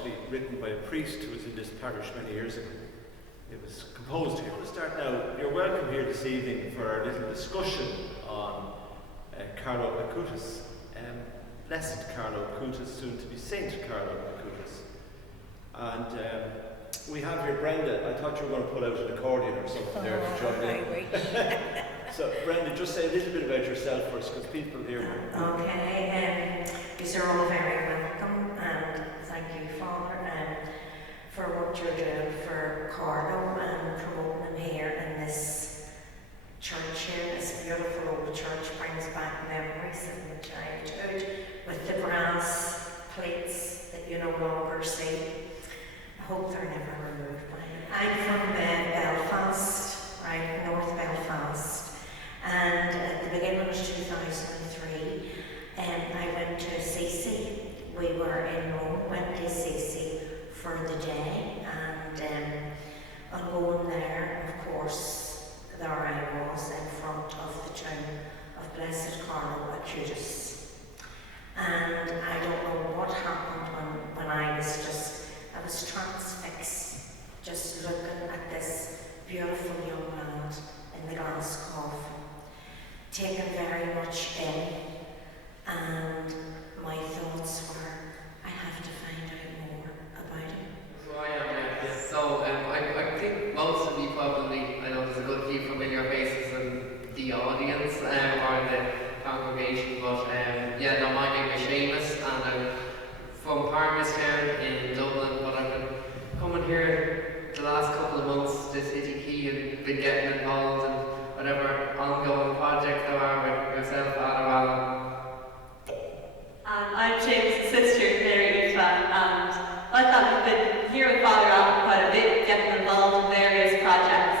actually written by a priest who was in this parish many years ago. It was composed here. We'll start now. You're welcome here this evening for our little discussion on Carlo Acutis. Blessed Carlo Acutis, soon to be Saint Carlo Acutis. And we have here Brenda. I thought you were going to pull out an accordion or something there to join in. So Brenda, just say a little bit about yourself first, because people here will... Okay, you're all very welcome, and thank you, Father, for what you're doing for Carlo and promoting him here in this church here. This beautiful old church brings back memories of my childhood with the brass plates that you no longer see. I hope they're never removed by you. I'm from Belfast, right, North Belfast, and at the beginning of 2003, I went to Assisi. We were in Rome, went to Assisi for the day, and on going there, of course, there I was in front of the tomb of Blessed Carlo Acutis. And I don't know what happened when I was transfixed, just looking at this beautiful young lad in the glass coffin, taken very much in, and my thoughts were, I have to find out more about him. So I am, so I think most of you probably, I know there's a good few familiar faces in the audience or the congregation, but my name is Seamus, and I'm from Parmastown in Dublin, but I've been coming here the last couple of months to City Key and been getting involved in whatever ongoing project there are with yourself, Father. I'm James' sister, Mary-Aoife, and like that, I've been here with Father Alan quite a bit, getting involved in various projects,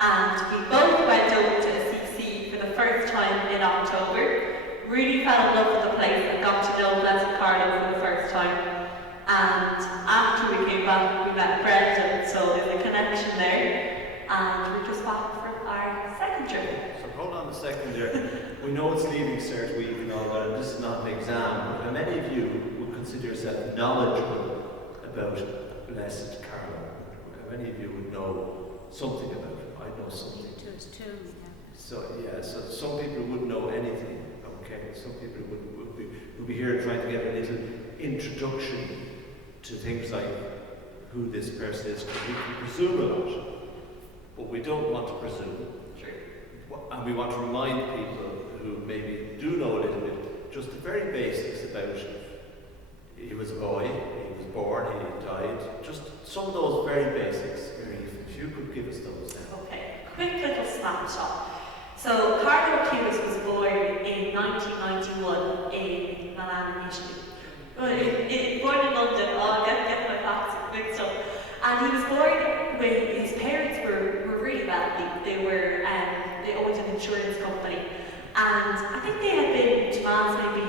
and we both went over to Assisi for the first time in October. Really fell in love with the place and got to know Blessed Carlo for the first time. And after we came back, we met Brenda, so there's a connection there, and we're just back for our second trip. So hold on a second there. We know it's Leaving Cert Week and all that, and this is not an exam, but how many of you would consider yourself knowledgeable about Blessed Carlo? How many of you would know something about it? I know something. So some people wouldn't know anything, okay? Some people would be here trying to get a little introduction to things like who this person is, because we can presume a lot, but we don't want to presume. And we want to remind people who maybe do know a little bit, just the very basics about he was a boy, he was born, he died, just some of those very basics. Mary-Aoife, if you could give us those now. Okay, quick little snapshot. So Carlo Acutis was born in 1991 in Milan, Italy. Born in London, I'll get my facts mixed up. And he was born with, his parents were really wealthy. They owned an insurance company. And I think they had been to Mass maybe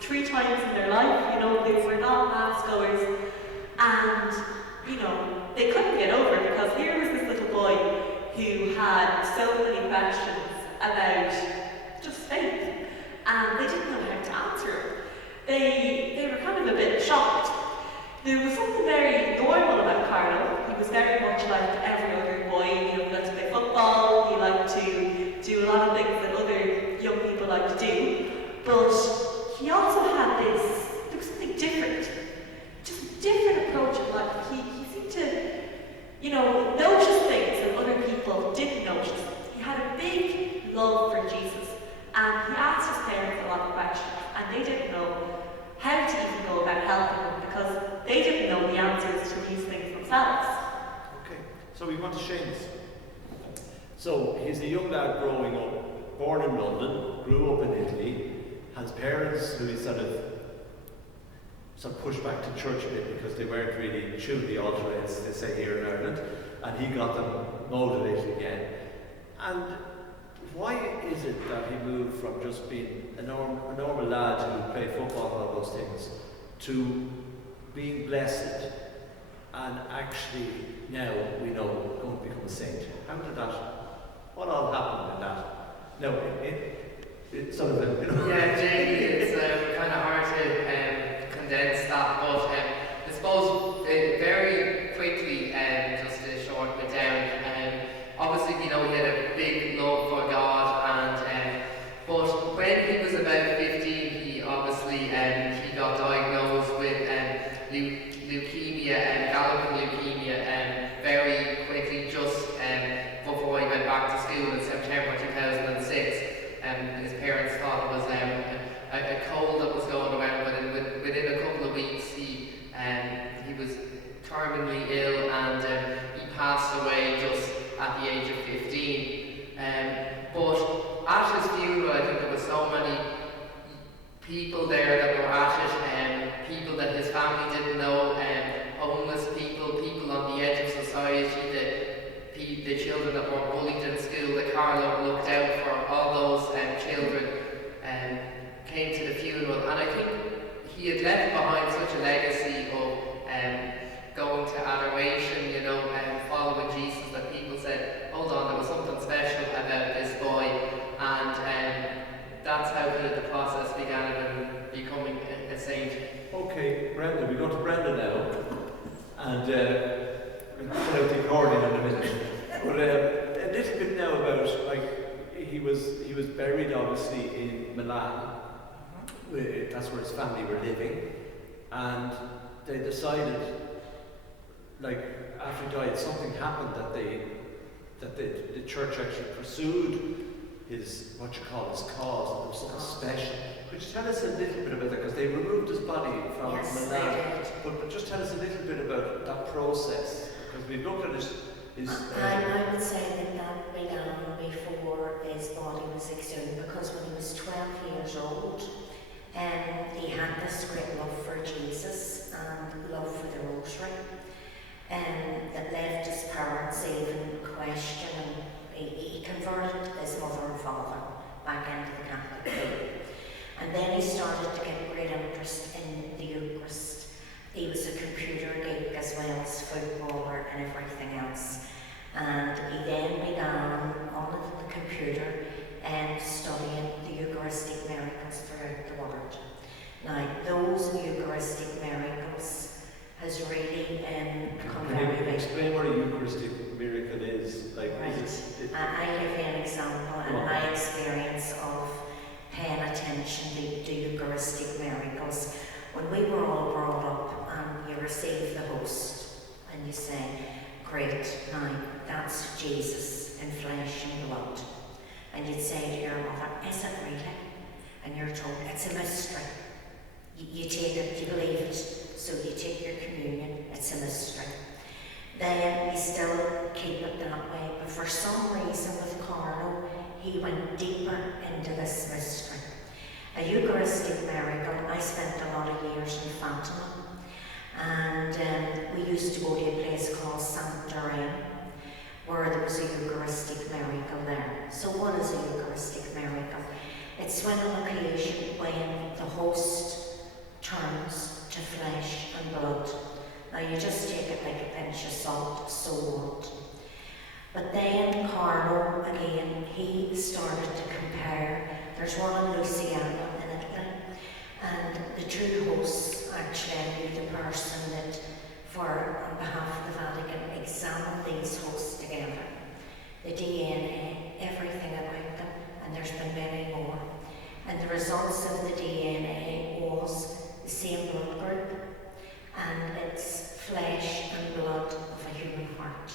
3 times in their life. They were not Mass goers. And, they couldn't get over it, because here was this little boy who had so many questions about just faith. And they didn't know how to answer it. They were kind of a bit shocked. There was something very normal about Carlo. He was very much like every other boy. He liked to play football, he liked to do a lot of things that other young people like to do. But he also had there was something different. Just a different approach in life. He seemed to, notice things that other people didn't notice. He had a big love for Jesus. And he asked his parents a lot of questions, and they didn't know how to even go about helping him, because they didn't know the answers to these things themselves. Okay, so we want to Seamus. So he's a young lad growing up, born in London, grew up in Italy, has parents who he sort of pushed back to church a bit because they weren't really chewing the altar, as they say here in Ireland, and he got them motivated again. And why is it that he moved from just being a normal lad who played football and all those things to being blessed and actually now we know going to become a saint? How did that, what all happened in that? No, it's sort of a, Yeah, Jamie, it's kind of hard to condense that, but I suppose leukemia and galloping leukemia very quickly, just before he went back to school in September 2006. His parents thought it was a cold that was going around, but within a couple of weeks he was terminally ill, and he passed away just at the age of 15. But at his funeral, I think there were so many people there that were at it, people that his family didn't know, homeless people, people on the edge of society, the children that were bullied in school. That Carlo looked out for all those children, came to the funeral, and I think he had left behind such a legacy of going to adoration, you know, following Jesus, that people said, hold on, there was something special about this boy, and that's how the process began in becoming a saint. Okay, Brenda, we go to Brenda now, and we'll put out the accordion in a minute. But a little bit now about, like, he was buried obviously in Milan. That's where his family were living, and they decided, like, after he died, something happened that the church actually pursued his, what you call, his cause, and there was something special. Could you tell us a little bit about that? Because they removed his body from Milan. But just tell us a little bit about that process, because we looked at his I would say that began before his body was exhumed, because when he was 12 years old, he had this great love for Jesus and love for the rosary, that left his parents even questioning. He converted his mother and father back into the Catholic faith, and then he started to get great interest in the Eucharist. He was a computer geek as well as footballer and everything else, and he then began on the computer and studying the Eucharistic miracles throughout the world. Now, those Eucharistic miracles has really become very big. Can you explain what a Eucharistic miracle is? Like, right. I give you an example and my experience of paying attention to Eucharistic miracles. When we were all brought up, you receive the host and you say, great, now that's Jesus in flesh and blood. And you'd say to your mother, is it really? And you're told, it's a mystery. You take it, you believe it, so you take your communion, it's a mystery. Then you still keep it that way, but for some reason with Carlo, he went deeper into this mystery. A Eucharistic miracle, I spent a lot of years in Fatima, and we used to go to a place called Sanctuary, where there was a Eucharistic miracle there. So what is a Eucharistic miracle? It's when on occasion when the host turns to flesh and blood. Now you just take it like a pinch of salt, so what? But then Carlo, again, he started to compare. There's one in Luciana in Italy, and the two hosts actually knew the person that, on behalf of the Vatican, examined these hosts together. The DNA, everything about them, and there's been many more. And the results of the DNA was the same blood group, and it's flesh and blood of a human heart.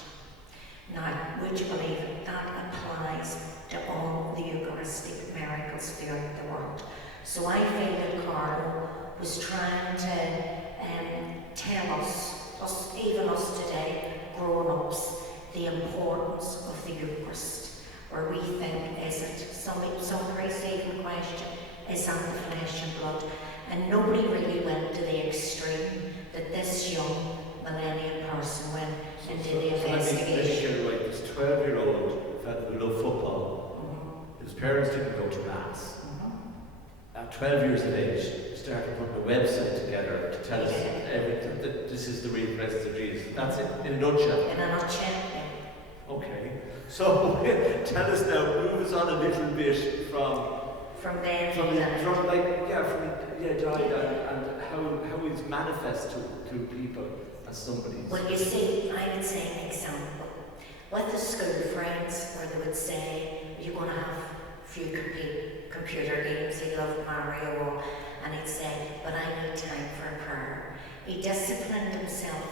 Now, would you believe it? That applies to all the Eucharistic miracles throughout the world. So I feel that Carlo was trying to tell us, even us today, grown-ups, the importance of the Eucharist, where we think, is it? Some priests even question, is that the flesh and blood? And nobody really went to the extreme that this young millennium person went and did the investigation. Let me get it right. This 12-year-old fellow who loved football, his parents didn't go to mass. At 12 years of age, started putting a website together to tell us everything, that this is the real presence of Jesus. That's it, in a nutshell. In a nutshell, yeah. Okay. So, tell us now, move us on a little bit from then died and how he's manifest to people as somebody. Well, you see, I would say an example. With the school friends, where they would say, you're going to have a few computer games, he loved Mario, and he'd say, but I need time for a prayer. He disciplined himself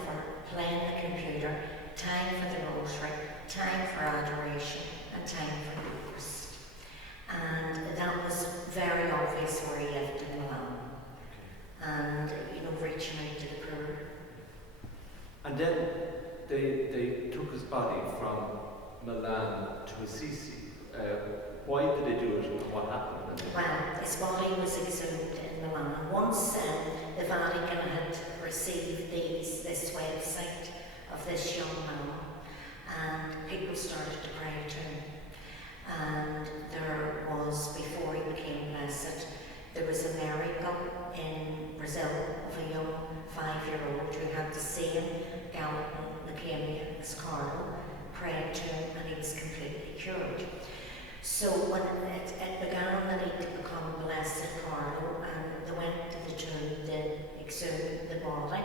And then they took his body from Milan to Assisi. Why did they do it and what happened? Well, his body was exhumed in Milan. Once the Vatican had received this website of this young man, and people started to pray to him. And there was, before he became blessed, there was a miracle in Brazil of a young 5-year-old who had the same galloping leukemia as Carlo, prayed to him, and he was completely cured. So when it began that he to become Blessed Carlo, and they went to the tomb, they exhumed the body,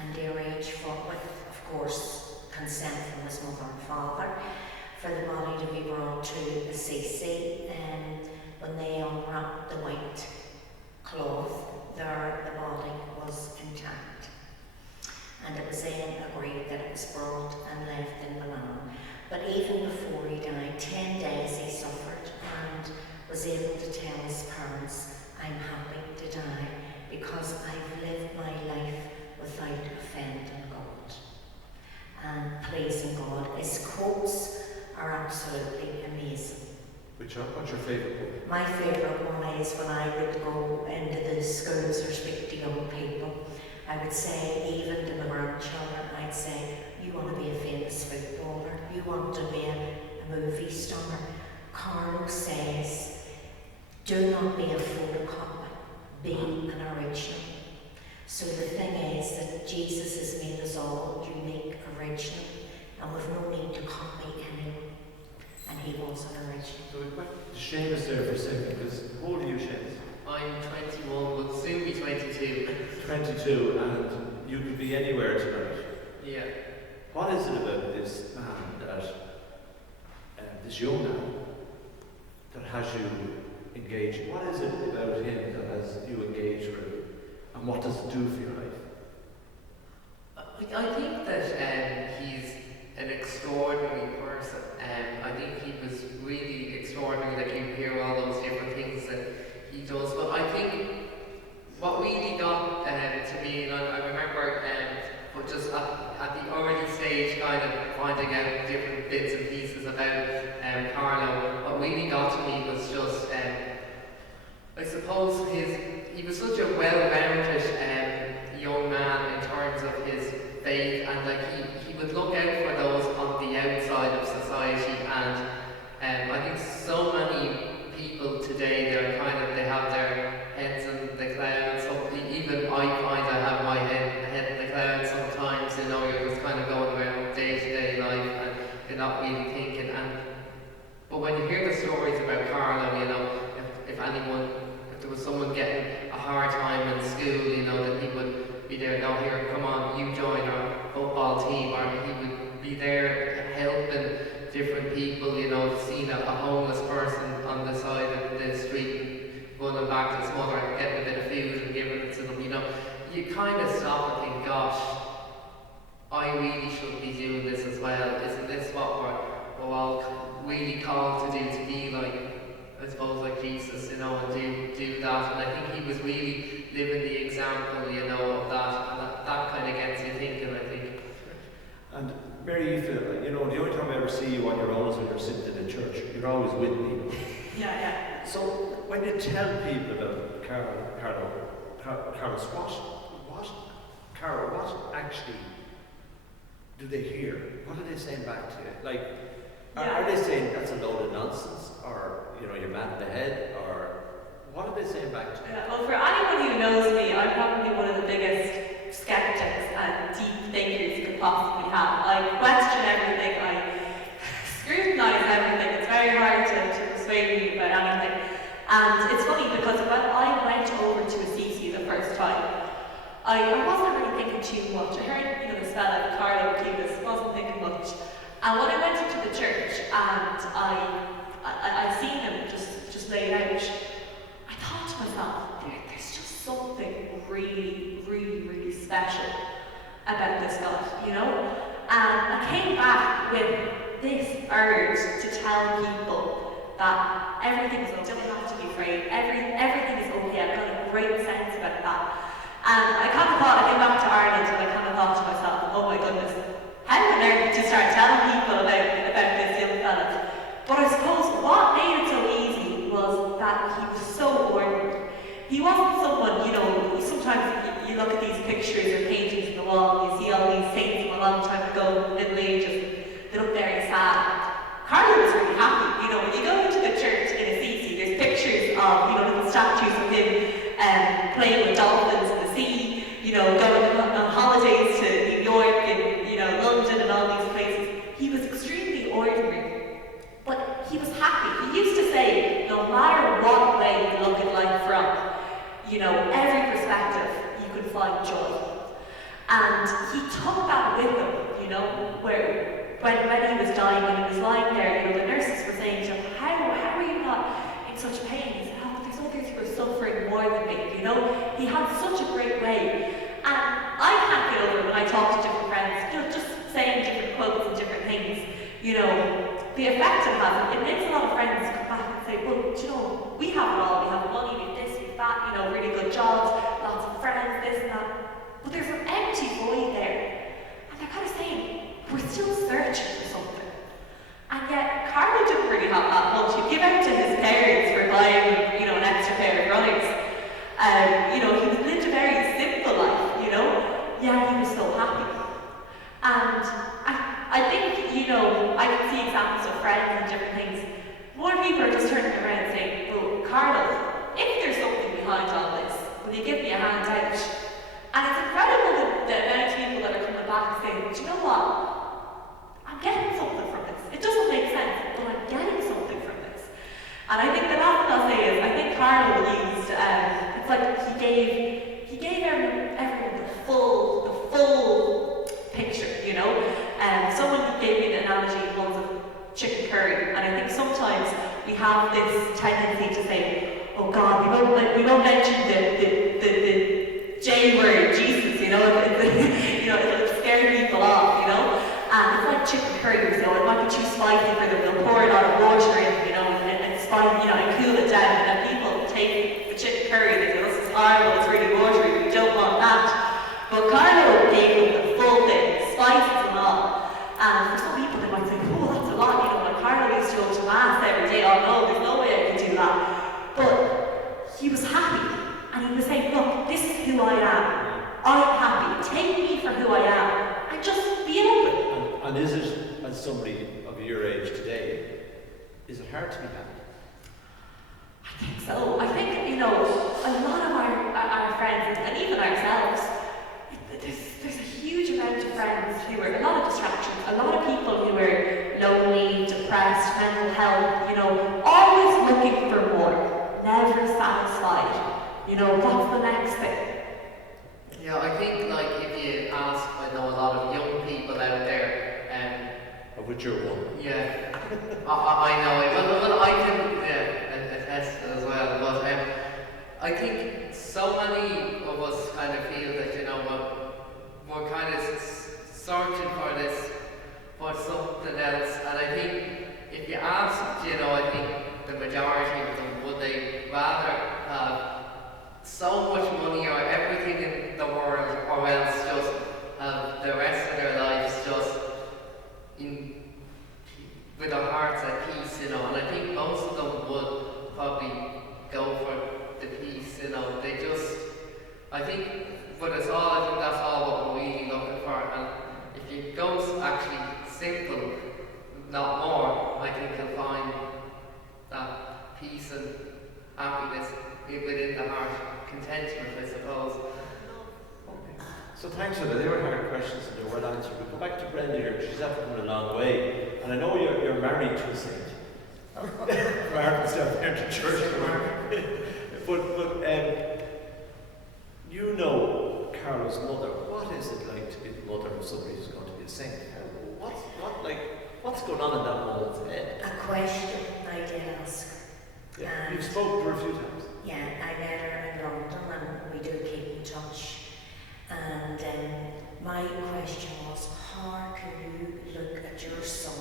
and they arranged for, with, of course, consent from his mother and father, for the body to be brought to Assisi, and when they unwrapped the white cloth, there the body was intact. And it was then agreed that it was brought and left in Milan. But even before he died, 10 days he suffered and was able to tell his parents, I'm happy to die because I've lived my life without offending God and pleasing God. His quotes are absolutely amazing. What's your favourite one? My favourite one is when I would go into the schools or speak to young people, I would say, even to my grandchildren, I'd say, you want to be a famous footballer, you want to be a movie star. Carlo says, do not be a photocopy, be an original. So the thing is that Jesus has made us all unique, original, and we've no need to copy anyone. And he was an original. So we went to Seamus there for a second, because how old are you, Seamus? I'm 21, will soon be 22. 22, and you could be anywhere tonight. Yeah. What is it about this man that, this young man, that has you engaged? What is it about him that has you engaged with him? And what does it do for your life? I think that he's an extraordinary person. I think he was really extraordinary, like you hear all those different things that he does. But I think what really got to me, and I remember but just at the early stage kind of finding out different bits and pieces about Carlo, what really got to me was just, I suppose he was such a well-rounded young man in terms of his faith, and like he would look out for those on the outside of society, and I think so many people today, they have their heads in the clouds. So even I find I have my head in the clouds sometimes, you're just kind of going around day-to-day life and you're not really thinking. But when you hear the stories about Carlo, if there was someone getting a hard time in school, that he would be there, no, here, come on, you join our football team, or he would be there helping different people, seeing a homeless person on the side of the street, running back to his mother and getting a bit of food and giving it to them, you kind of stop and think, gosh, I really should be doing this as well. Isn't this what we're all really called to do, to be like, I suppose, like Jesus, and do that. And I think he was really living the example, of that, and that kind of gets you thinking, I think. And Mary-Aoife, the only time I ever see you on your own is when you're sitting in church. You're always with me. Yeah. So when you tell people about Carlos, what actually do they hear? What are they saying back to you? Are they saying that's a load of nonsense, or you're mad in the head, or what are they saying back to you? Well, for anyone who knows me, I'm probably one of the biggest skeptics and deep thinkers you could possibly have. I question everything, I scrutinise everything. It's very hard to persuade me about anything. And it's funny because when I went over to Assisi the first time, I wasn't really thinking too much. I heard the spell of Carlo Acutis, wasn't thinking much. And when I went into the church and I seen him just laid out, I thought to myself, there's just something really, really, really special about this guy, And I came back with this urge to tell people that everything is okay, don't have to be afraid, everything is okay. I've got a great sense about that. And I came back to Ireland and I kind of thought to myself, oh my God, to start telling people about this young fella. But I suppose what made it so easy was that he was so ordinary. He wasn't someone, you know, sometimes you look at these pictures or paintings on the wall and you see all these saints from a long time ago, Middle Ages, and they look very sad. Carlo was really happy. You know, when you go into the church in Assisi, there's pictures of, you know, little statues of him playing with dolphins in the sea, you know, going on holidays to New York and, you know, London and all these places. He was extremely ordinary, but he was happy. He used to say, no matter what way you look at life from, you know, every perspective, you can find joy. And he took that with him, you know, where when he was dying, when he was lying there, you know, the nurses were saying to him, how are you not in such pain? He said, oh, but there's others who are suffering more than me, you know? He had such a great way. And I can't get over it when I talk to different friends, you know, just saying different quotes and different things, you know, the effect it has. It makes a lot of friends come back and say, well, do you know, we have it all. We have money, we have this, we have that, you know, really good jobs, lots of friends, this and that. But there's an empty void there. And they're kind of saying, we're still searching for something. And yet, Carlo didn't really have that much. He'd give out to his parents for buying, you know, an extra pair of runners. You know, he lived a very simple life, you know, yet he was so happy. And I think, you know, I can see examples of friends and different things. More people are just turning around and saying, oh, Carlo, if there's something behind all this, will you give me a hand out? And it's incredible the amount of people that are coming back and saying, do you know what? I'm getting something from this. It doesn't make sense, but I'm getting something from this. And I think the last thing I'll say is, I think Carlo used, it's like he gave everyone the full picture, you know? Someone gave me an analogy once of chicken curry, and I think sometimes we have this tendency to say, oh God, we won't mention the J word, Jesus, you know, it'll scare people off, you know? And it's like chicken curry, you know, it might be too spicy for them, they'll pour a lot of water in, you know, and spice, you know, and cool it down, and then people take the chicken curry and they say, this is horrible, it's really watery, we don't want that. But Carlo gave them the full thing, spices and all. And for some people they might say, oh, that's a lot, you know, when Carlo used to go to mass every day, oh no, there's no way I can do that. But he was happy, and he was saying, look, this is who I am. I'm happy, take me for who I am, and just be open. And is it, as somebody of your age today, is it hard to be happy? I think so. I think, you know, a lot of our friends, and even ourselves, there's a huge amount of friends who are, a lot of distractions, a lot of people who are lonely, depressed, mental health, you know, always looking for more, never satisfied. You know, what's the next thing? Yeah, I think, like, if you ask, I know a lot of young people out there, Of which you're one. yeah, I know it. Well, I can attest as well, but I think so many of us kind of feel that, you know, we're kind of searching for something else, and I think if you ask, you know, I think the majority of them, would they rather have so much money or everything in the world, or else just have the rest of their lives just with their hearts at peace, you know? And I think most of them would probably go for the peace, you know? They just, I think, but it's all, I think that's all what we're really looking for. And if you go actually simple, not more, I think you'll find that peace and happiness within the heart, contentment, I suppose. So thanks for that. They were hard questions and they were well answered. We'll go back to Brenda here. She's after coming a long way. And I know you're married to a saint. Mark myself here to church. But you know Carlo's mother. What is it like to be the mother of somebody who's going to be a saint? What's going on in that woman's head? A question I did ask. Yeah. You've spoken to her a few times. Yeah, I met her in London and we do keep in touch. And my question was, how can you look at your son?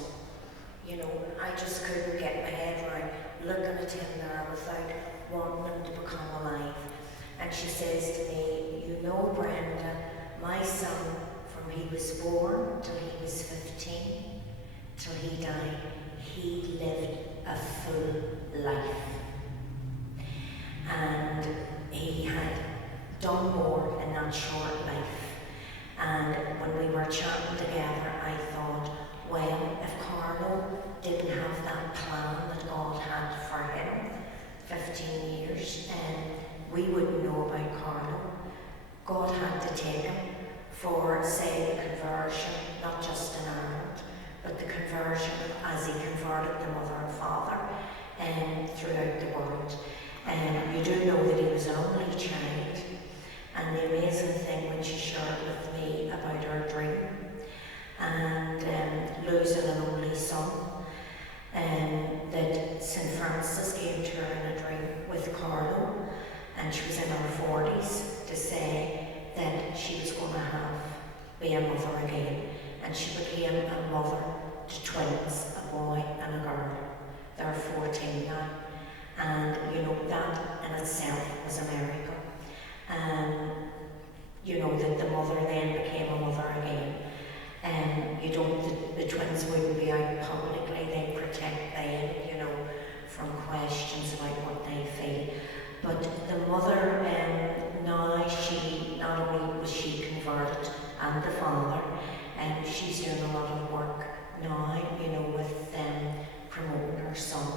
You know, I just couldn't get my head around looking at him there without wanting him to become alive. And she says to me, you know, Brenda, my son, from he was born till he was 15, till he died, he lived a full life. And he had done more in that short life. And when we were chatting together, I thought, well, if Carlo didn't have that plan that God had for him, 15 years, we wouldn't know about Carlo. God had to take him for, say, the conversion, not just in Ireland, but the conversion as he converted the mother and father throughout the world. You do know that he was an only child, and the amazing thing when she shared with me about her dream and losing an only son, that St. Francis came to her in a dream with Carlo, and she was in her 40s, to say that she was going to be a mother again, and she became a mother to twins, a boy and a girl. They're 14 now, and you know that in itself was a miracle. You know that the mother then became a mother again. You don't, the twins wouldn't be out publicly, they protect them, you know, from questions about what they feel. But the mother, now she, not only was she converted, and the father, she's doing a lot of work now, you know, with promoting her son.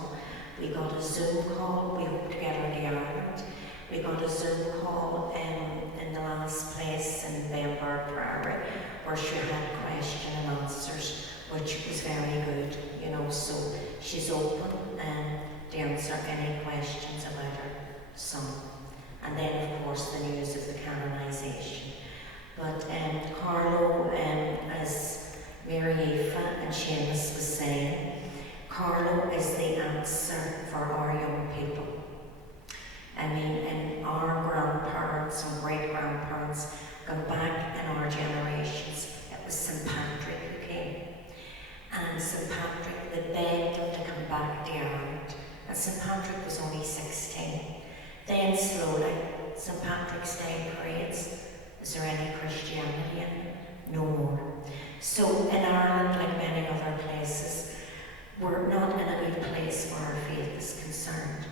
We got a Zoom call, we hope to get her to Ireland. We got a Zoom call in the last place in Bamberg Priory, where she had question and answers, which was very good, you know, so she's open to answer any questions about her son. And then of course the news of the canonisation. But Carlo, as Mary-Aoife and Seamus was saying, Carlo is the answer for our young people. I mean, and our grandparents and great-grandparents, gone back in our generations, it was St. Patrick who came. And St. Patrick, they begged him to come back to Ireland. And St. Patrick was only 16. Then slowly, St. Patrick's Day parades. Is there any Christianity in it? No more. So in Ireland, like many other places, we're not in a good place where our faith is concerned.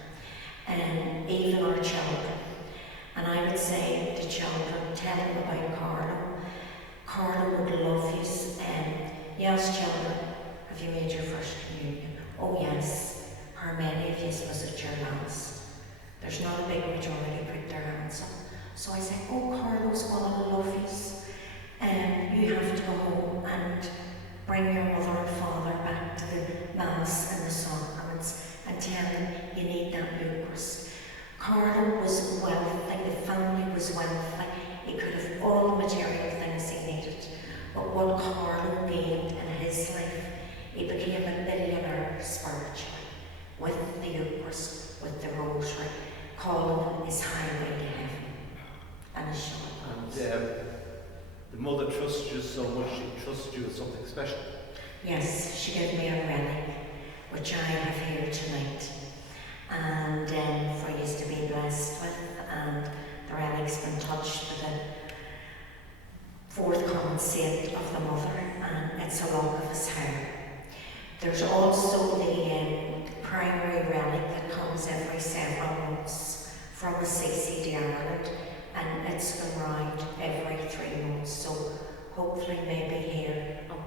And even our children. And I would say to children, tell them about Carlo. Carlo would love you. Yes, children, have you made your first communion? Oh yes. How many of you visit your mass? There's not a big majority put their hands up. So I say, oh, Carlo's going to love you. You have to go home and bring your mother and father back to the mass and the sacraments and tell them you need that Eucharist. Carlo was wealthy, the family was wealthy, he could have all the material things he needed. But what Carlo gained in his life, he became a billionaire spiritually, with the Eucharist, with the Rosary, calling his highway to heaven. And his short And the mother trusts you so much, she trusts you with something special. Yes, she gave me a relic, which I have here tonight, and for you to be blessed with, and the relic's been touched with the forthcoming saint of the mother, and it's a lock of his hair. There's also the primary relic that comes every several months from Assisi to Ireland, and it's been round every 3 months, so hopefully maybe here. And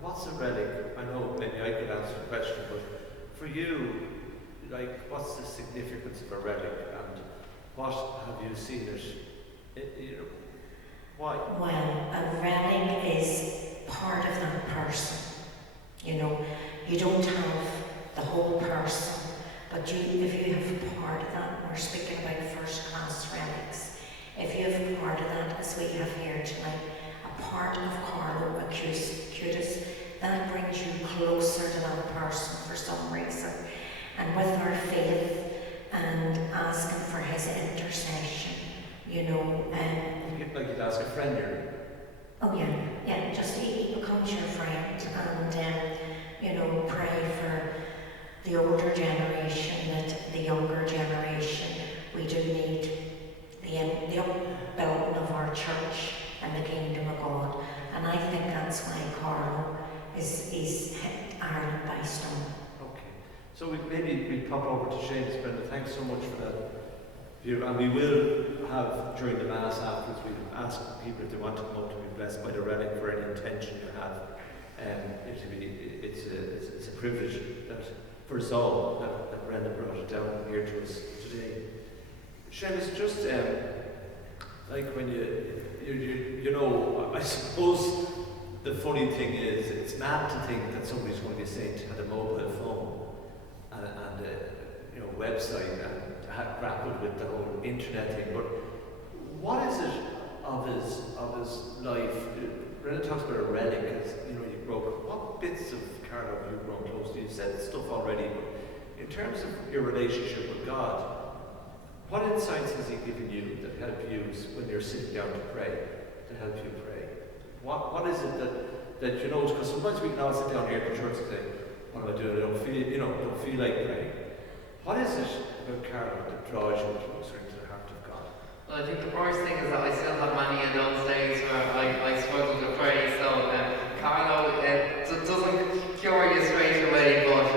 what's a relic? I know maybe I could answer the question, but for you, like, what's the significance of a relic, and what have you seen it? Why? Well, a relic is part of that person. You know, you don't have the whole person, but if you have part of that, we're speaking about first-class relics. If you have part of that, as we have here tonight, a part of Carlo Acutis, that brings you closer to that person for some reason. And with our faith and asking for his intercession, you know. Like you'd ask a friend here. Oh yeah, just he becomes your friend, and you know, pray for the older generation, that the younger generation, we do need the upbuilding of our church and the kingdom of God. that's why Carlo is Ireland based on. Okay. So we pop over to Seamus. Brenda, thanks so much for that view. And we will have, during the Mass afterwards, we'll ask people if they want to come up to be blessed by the relic for any intention you have. It's a privilege that for us all that Brenda brought it down here to us today. Seamus, just like when you know, I suppose the funny thing is, it's mad to think that somebody's going to be a saint had a mobile phone and a website and had grappled with the whole internet thing. But what is it of his life? Brenda talks about a relic, as you grow. What bits of Carlo have you grown close to? You said stuff already, but in terms of your relationship with God, what insights has He given you that help you when you're sitting down to pray? To help you pray. What is it that you know? Because sometimes we can all sit down here in the church and say, "What am I doing? I don't feel like praying." What is it about Carlo that draws you closer into the heart of God? Well, I think the first thing is that I still have many of those days where I struggle to pray. So Carlo doesn't cure you straight away, but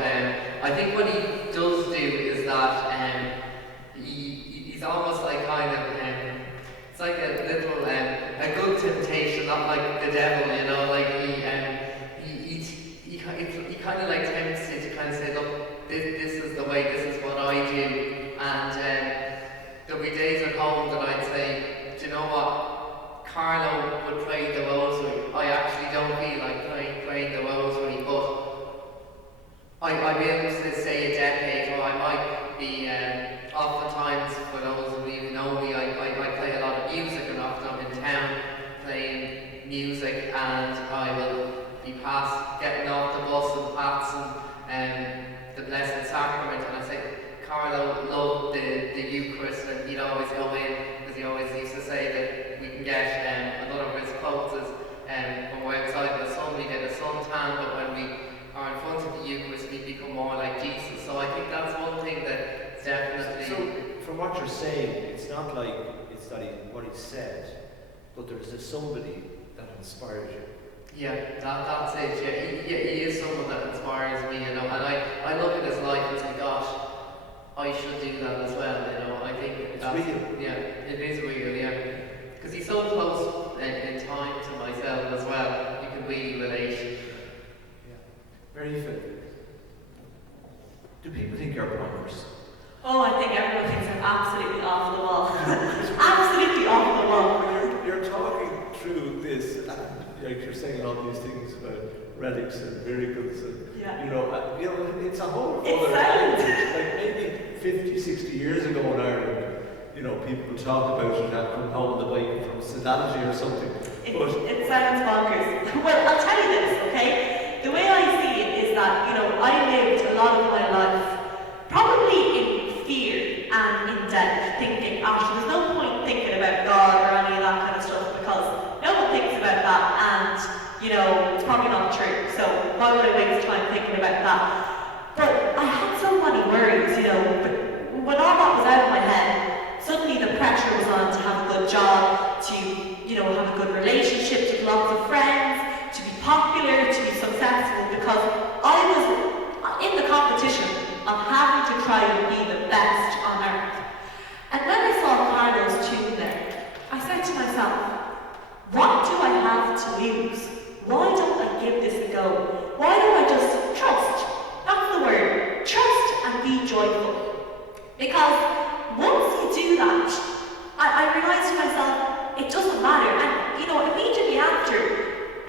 I think what he does do is that he's almost like kind of it's like a little a good temptation, not like the devil, like he kind of like tempts you to kind of say, look, this is the way, this is what I do, and there'll be days at home that I'd say, do you know what, Carlo would pray the rosary. I actually don't feel like praying the rosary, but I'd be able to say a decade, or I might be, oftentimes, for those who even know me, I play a lot of music, and often I'm in town playing music, and I will be getting off the bus and passing the Blessed Sacrament, and I say, Carlo loved the Eucharist, and he'd always go in, because he always used to say that we can get, another of his quotes is, when we're outside in the sun, we get a suntan, but when we are in front of the Eucharist, we become more like Jesus. So I think that's one thing that's definitely... So, from what you're saying, it's not like it's that what he said, but there's somebody that inspired you. Yeah, that's it. Yeah, he is someone that inspires me, and I look at his life and say, gosh, I should do that as well. I think it's real. Yeah, it is real. Yeah, because he's so close in time to myself as well. You can really relate. Yeah. Mary-Aoife, do people think you're bonkers? Oh, I think everyone thinks I'm absolutely off the wall. Absolutely off the wall. You're talking through this, and you're saying all these things about relics and miracles, and it's a whole other language. Like maybe 50, 60 years ago in Ireland, people would talk about it and come home on the bike from Sedality or something. It sounds bonkers. Well, I'll tell you this, okay? The way I see it is that, I lived a lot of my life probably in fear and in doubt, thinking, actually, there's no point thinking about God or any of that kind of stuff, because no one thinks about that, and, it's probably not true, so why would I waste time thinking about that? But I had so many worries, but when all that was out of my head, suddenly the pressure was on to have a good job, to, have a good relationship, to have lots of friends, to be popular, to be successful, because I was in the competition of having to try and be the best on earth. And when I saw Carlo's tune there, I said to myself, what do I have to lose? Why don't I give this a go? Why don't I just trust? That's the word. Trust and be joyful. Because once you do that, I realised to myself, it doesn't matter. And, immediately after,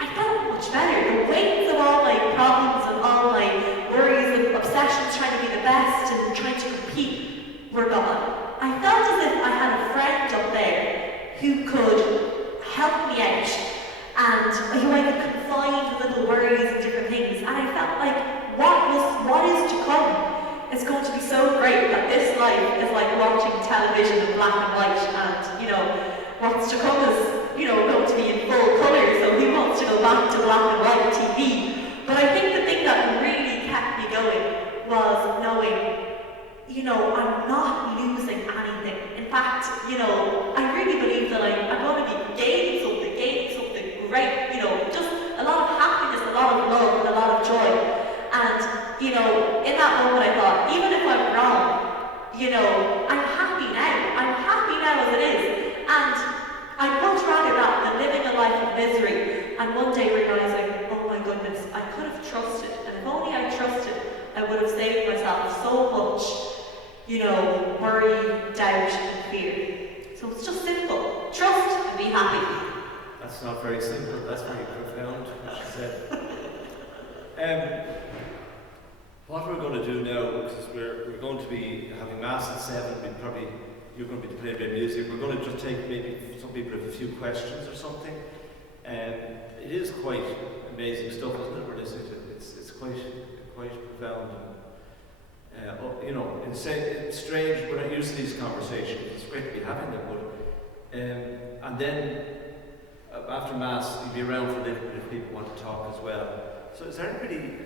I felt much better. The weight of all my problems and all my worries and obsessions trying to be the best and trying to compete were gone. I felt as if I had a friend up there who could help me out and who I could confide with little worries and different things. And I felt like what is to come is going to be so great, that this life is like watching television in black and white, and what's to come is going to be in full colour, so who wants to go back to black and white TV? But I think the thing that really kept me going was knowing, I'm not losing anything. In fact, I really believe that I'm going to be gaining something great, just a lot of you know, I'm happy now. I'm happy now as it is. And I'd much rather that than living a life of misery and one day realising, oh my goodness, I could have trusted, and if only I trusted, I would have saved myself so much, you know, worry, doubt, and fear. So it's just simple. Trust and be happy. That's not very simple, that's very profound, what she said. What we're going to do now, because we're going to be having Mass at 7, you're going to be playing a bit of music, we're going to just take maybe some people have a few questions or something. It is quite amazing stuff, isn't it, we're listening to? It's quite profound. You know, it's strange, we're not used to these conversations, it's great to be having them, but and then after Mass, you'll be around for a little bit if people want to talk as well. So is there anybody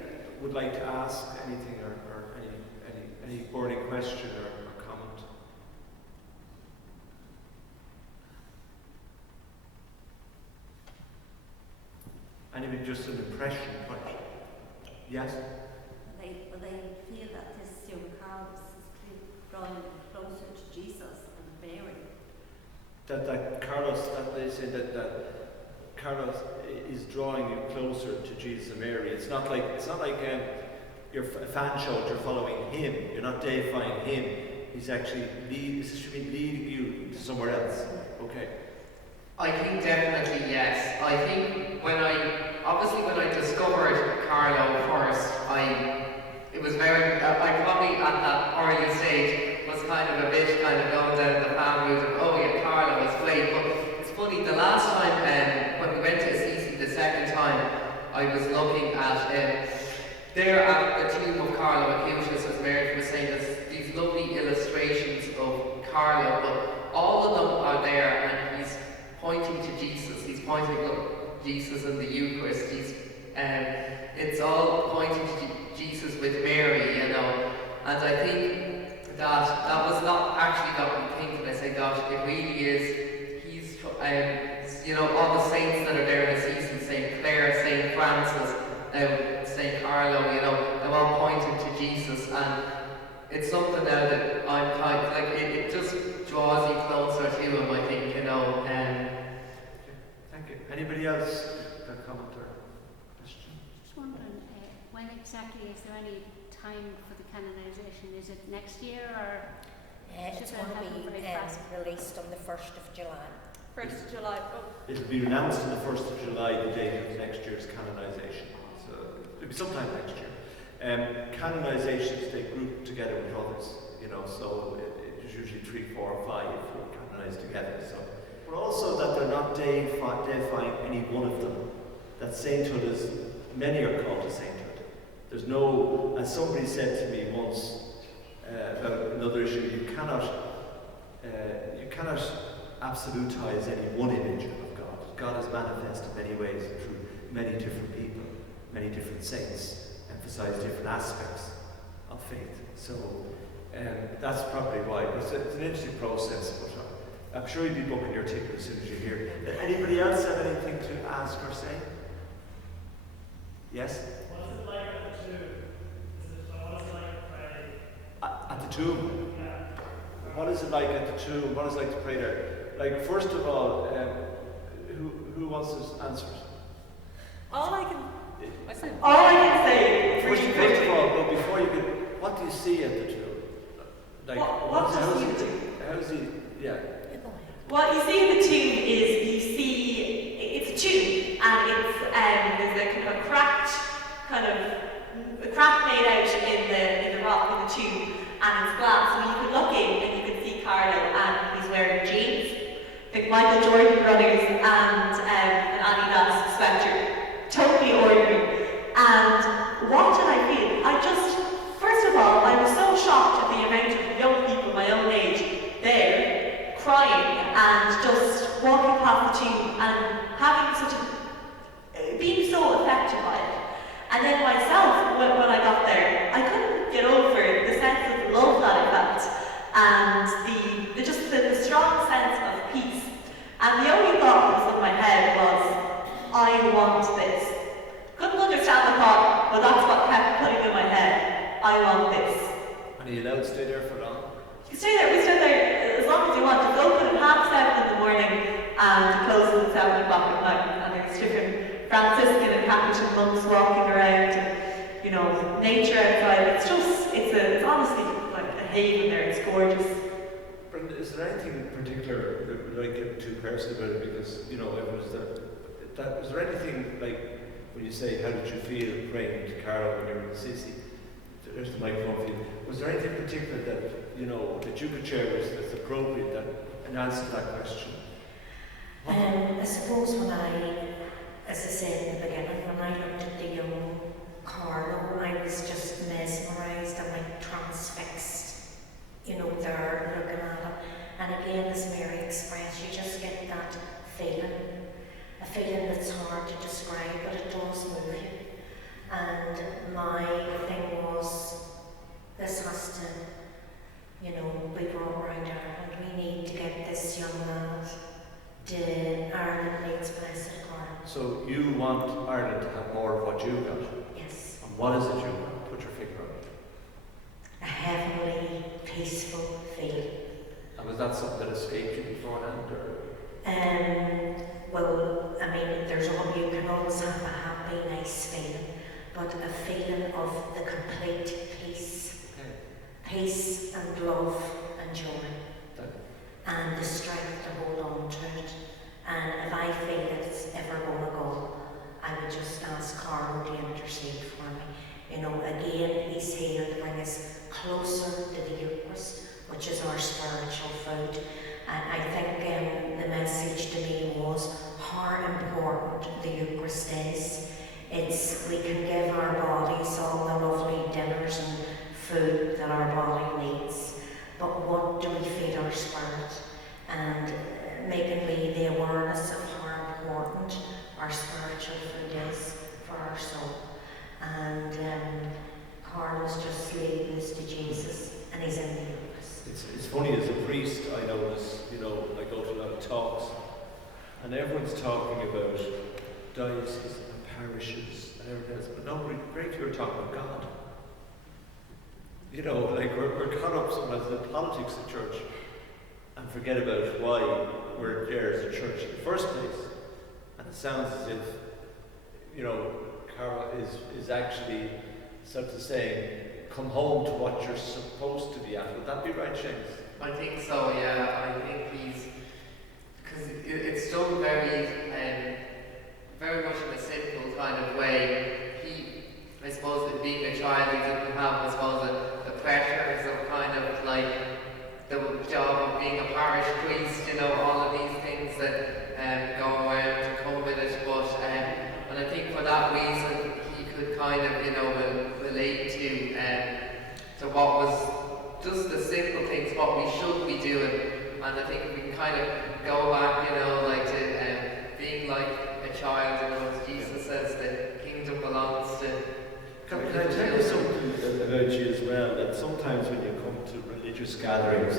would like to ask anything or any burning question or comment? Anybody just an impression? Yes? Will they feel that this young Carlos is drawing them closer to Jesus and Mary? That Carlos, that they say that Carlos is drawing you closer to Jesus and Mary. It's not like you're a fan show. You're following him. You're not deifying him. He's actually leading you to somewhere else. Okay. I think definitely yes. I think when I discovered Carlo first, it was I probably at that early stage was kind of a bit kind of going down the fan route of, oh yeah, Carlo is great. But it's funny, the last time when we went to Assisi the second time, I was looking at there at the tomb of Carlo Acutis, as Mary was saying, there's these lovely illustrations of Carlo, but all of them are there and he's pointing to Jesus. He's pointing to Jesus in the Eucharist. It's all pointing to Jesus with Mary, you know. And I think that was not actually got me thinking. I say, gosh, it really is. He's, you know, all the saints that are there in Assisi, St. Clare, St. Francis, St. Carlo, you know, they're all pointing to Jesus. And it's something now that I'm kind of like, it just draws you closer to him, I think, you know. Thank you. Anybody else got a comment or question? Just wondering, when exactly, is there any time for the canonization? Is it next year or? It's going to be released on the 1st of July. 1st of July. Oh. It'll be announced on the 1st of July, the date of next year's canonization. So it'll be sometime next year. Canonizations, they group together with others, you know, so it's usually 3, 4, or 5 who are canonized together. So, but also that they're not deifying any one of them. That sainthood is, many are called to sainthood. There's no, as somebody said to me once about another issue, you cannot absolutize any one image of God. God is manifest in many ways through many different people, many different saints, emphasize different aspects of faith. So that's probably why. It's an interesting process, but I'm sure you'll be booking your ticket as soon as you're here. Anybody else have anything to ask or say? Yes? What is it like at the tomb? What is it like to pray? At the tomb? Yeah. What is it like at the tomb? What is it like to pray there? Like, first of all, who wants to answer it? All I can say, First of all, but before you can, what do you see at the tomb? Like, what do you see? How's he? Yeah. What you see in the tomb is it's a tomb, and it's there's a kind of a crack made out in the rock in the tomb, and it's glass. So you can look in and you can see Carlo, and he's wearing jeans, like Michael Jordan Brothers, and an Adidas sweatshirt, totally ordinary. And what did I feel? First of all, I was so shocked at the amount of young people my own age there, crying and just walking past the tomb and being so affected by it. And then myself, when I got there, I couldn't get over the sense of love that I felt, and the strong sense of peace. And the only thought that was in my head was, I want this. Couldn't understand the thought, but that's what kept putting in my head. I want this. And are you allowed to stay there for long? You stay there, we stay there as long as you want. It's open at 7:30 in the morning and it closes at 7 o'clock at night. And there's different Franciscan and Capuchin monks walking around and, you know, nature outside. It's honestly like a haven there. It's gorgeous. Brenda, is there anything in particular that would I get too personal about it? Because, you know, was there anything like when you say, how did you feel praying to Carlo when you were in Assisi? There's the microphone for you. Was there anything particular that, you know, that you could share that's appropriate that and answer that question? I suppose as I said in the beginning, when I looked at the young Carlo, I was just mesmerised and like transfixed, you know, there looking at him. And again, as Mary expressed, you just get that feeling, a feeling that's hard to describe, but it does move you. And my thing was, this has to, you know, be brought around Ireland. We need to get this young lad to Ireland needs Blessed Carlo. So you want Ireland to have more of what you got? Yes. And what is it you want? Put your finger on it. A heavenly, peaceful feeling. And was that something that escaped you beforehand? Well, I mean, you can always have a happy, nice feeling, but a feeling of the complete peace. Okay. Peace and love and joy. And the strength to hold on to it. And if I feel it's ever going to go, I would just ask Carlo to intercede for me. You know, again, he's here to bring us closer to the Eucharist, which is our spiritual food. And I think the message to me was how important the Eucharist is. We can give our bodies all the lovely dinners and food that our body needs, but what do we feed our spirit? And making me the awareness of how important our spiritual food is for our soul. And Carlo's just leading us to Jesus, and he's in the Eucharist. It's funny, as a priest, I notice, you know, I go to a lot of talks, and everyone's talking about dioceses and parishes and everything else, but nobody, very few are talking about God. You know, like we're caught up sometimes in the politics of church and forget about why we're there as a church in the first place. And it sounds as if, you know, Carlo is actually sort of saying, come home to what you're supposed to be at. Would that be right, Seamus? I think so, yeah. I think because it's done very much in a simple kind of way. I suppose that being a child, he didn't have, I suppose, the pressures of kind of like the job of being a parish priest, you know, all of these things that go around to come with it. But and I think for that reason, he could kind of, you know, relate to what was just the simple things, what we should be doing. And I think if we can kind of go back, you know, like to being like a child, you know, as Jesus says, the kingdom belongs to. Can I tell you something about you as well, that sometimes when you come to religious gatherings,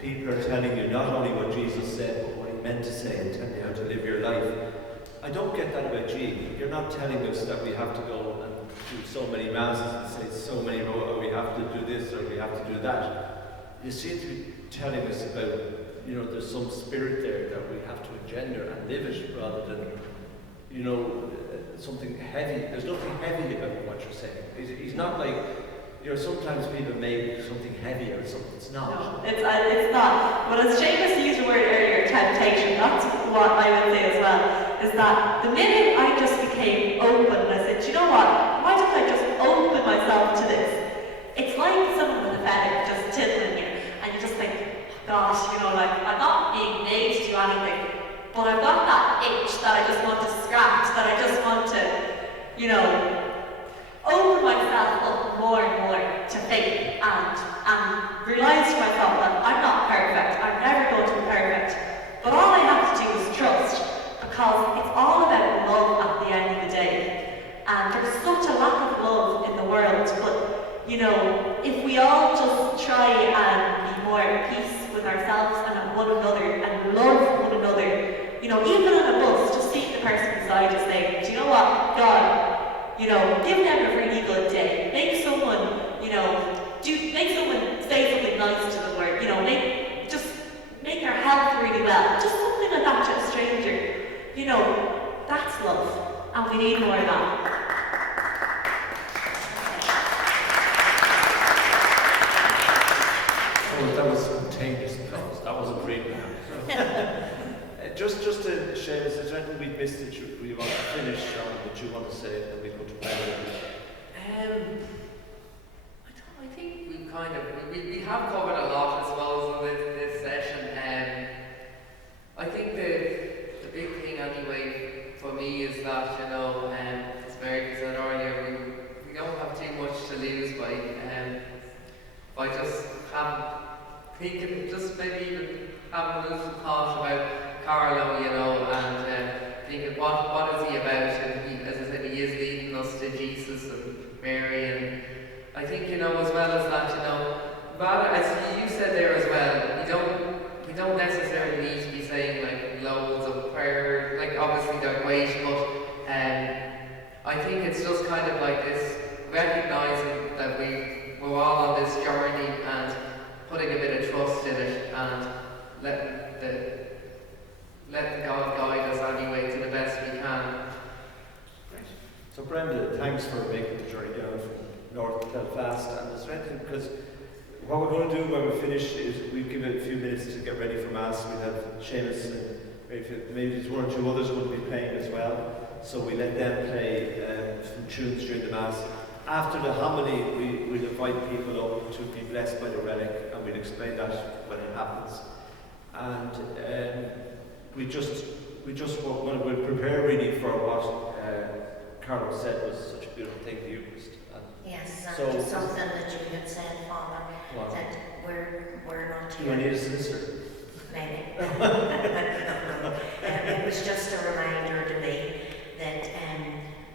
people are telling you not only what Jesus said, but what he meant to say, and telling you how to live your life. I don't get that about you. You're not telling us that we have to go and do so many masses and say so many, oh, we have to do this or we have to do that. You seem to be telling us about, you know, there's some spirit there that we have to engender and live it rather than, you know, something heavy. There's nothing heavy about what you're saying. He's not like, you know, sometimes people make something heavy out of something it's not. No, it's not. But as Seamus used the word earlier, temptation, that's what I would say as well, is that the minute I just became open, I said, you know what, why don't I just open myself to this? It's like someone with a feather just tickling you, and you just think, gosh, you know, like, I'm not being made to do anything, but I've got that itch that I just want to scratch, that I just want to, you know, open myself up more and more to faith and realise to myself that I'm not perfect, I'm never going to be perfect, but all I have to do is trust, because it's all about love at the end of the day. And there's such a lack of love in the world, but, you know, if we all just try and be more at peace with ourselves and one another and love one another, you know, even on a bus, just see the person beside you saying, do you know what, God, you know, give them a really good day. Make someone, you know, make someone say something nice to them, or, you know, make their health really well. Just something like that to a stranger. You know, that's love. And we need more of that. Oh, that was spontaneous. That was a great man. Just to Seamus, is there anything we missed that you want to finish on, that you want to say, and we go to Brenda? I think we have covered a lot, I suppose, in this session. I think the big thing anyway for me is that, you know, as Mary said earlier, we don't have too much to lose by just thinking, just maybe even having a little thought about Carlo, you know, and thinking what is he about, and as I said, he is leading us to Jesus and Mary, and I think, you know, as well as that, you know, rather, as you said there as well, we don't necessarily need to be saying like loads of prayer, like obviously they're great, but I think it's just kind of like this recognising that we're all on this journey and putting a bit of trust in it, and let God guide us anyway to the best we can. Great. So Brenda, thanks for making the journey down from North Belfast, and is there anything, because what we're going to do when we finish is we give it a few minutes to get ready for Mass. We have Seamus and maybe there's one or two others going to be playing as well, so we let them play some tunes during the Mass. After the homily, we'll invite people up to be blessed by the relic, and we'll explain that when it happens. And we'll prepare really for what Carlo said was such a beautiful thing, the Eucharist. Yes, So- and something that you had said, Father, What? that we're not Do I need here. a sister? Maybe. It was just a reminder to me that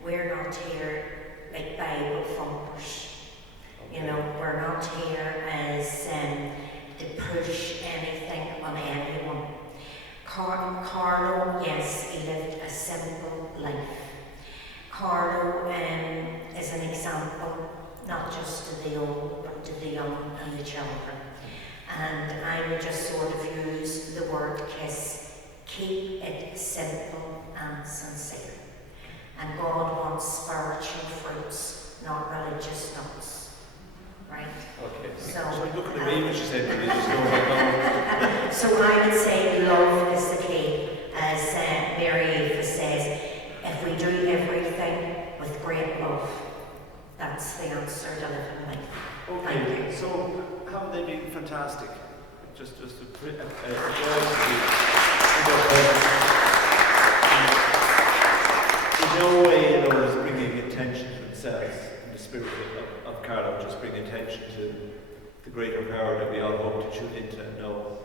we're not here like Bible thumpers. You know, we're not here as to push anything on anyone. Carlo, yes, he lived a simple life. Carlo is an example, not just to the old, but to the young and the children. And I would just sort of use the word kiss. Keep it simple and sincere. And God wants spiritual fruits, not religious notes. Right? Okay. So, look at me when she said religious notes. So I would say love is the key. As Mary-Aoife says, if we do everything with great love, that's the answer to living life. Thank Okay, you. so haven't they been fantastic? Just a joy to in no way, you know, is bringing attention to themselves in the spirit of Carlo, just bring attention to the greater power that we all hope to tune into and know.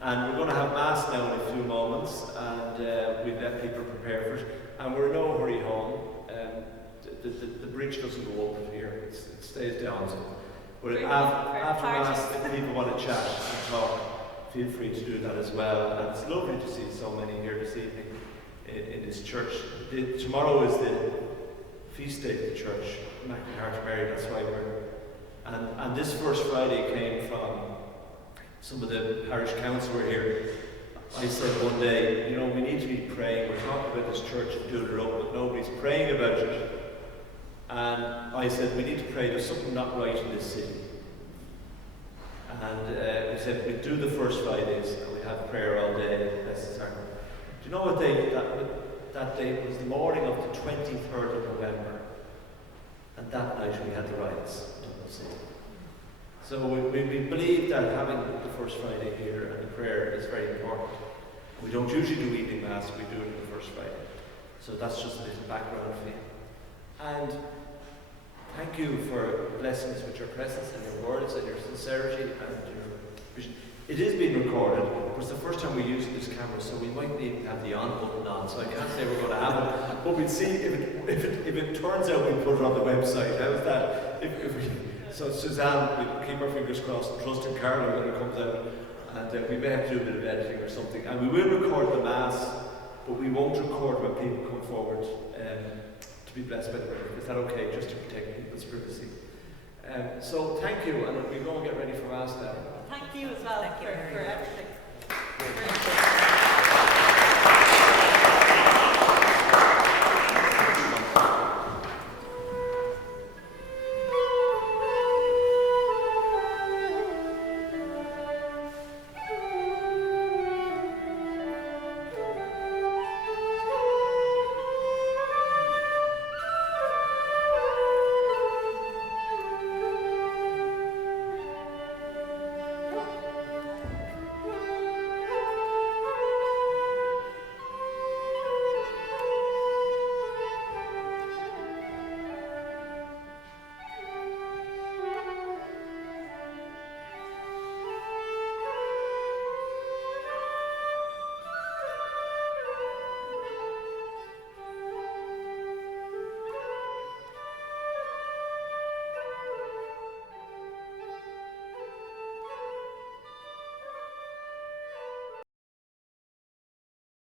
And we're going to have Mass now in a few moments, and we'll let people prepare for it. And we're in no hurry home. The bridge doesn't go over here, it stays down. So, but after Mass, if people want to chat and talk, feel free to do that as well. And it's lovely to see so many here this evening in this church. Tomorrow is the feast day of the church, Immaculate Heart of Mary, that's why and this first Friday came from some of the parish council were here. I said one day, you know, we need to be praying. We're talking about this church and doing it up, but nobody's praying about it. And I said, we need to pray, there's something not right in this city. And we said, we do the first Fridays, and we have prayer all day. Blessed Carlo. Do you know what day that day was? The morning of the 23rd of November. And that night we had the riots in the city. So we believe that having the first Friday here and the prayer is very important. We don't usually do evening Mass, we do it on the first Friday. So that's just a little background for you. And thank you for blessing us with your presence and your words and your sincerity and your vision. It is being recorded. It was the first time we used this camera, so we might even have the on button on, so I can't say we're going to have it. But we'll see if it turns out we put it on the website. How's that? So Suzanne, we'll keep our fingers crossed and trust in Carlo when it comes out. And we may have to do a bit of editing or something. And we will record the Mass, but we won't record when people come forward to be blessed by the word. Is that okay, just to protect people's privacy? So thank you, and we'll go and get ready for Mass now. Thank you as well Thank you very for much. everything. Very good.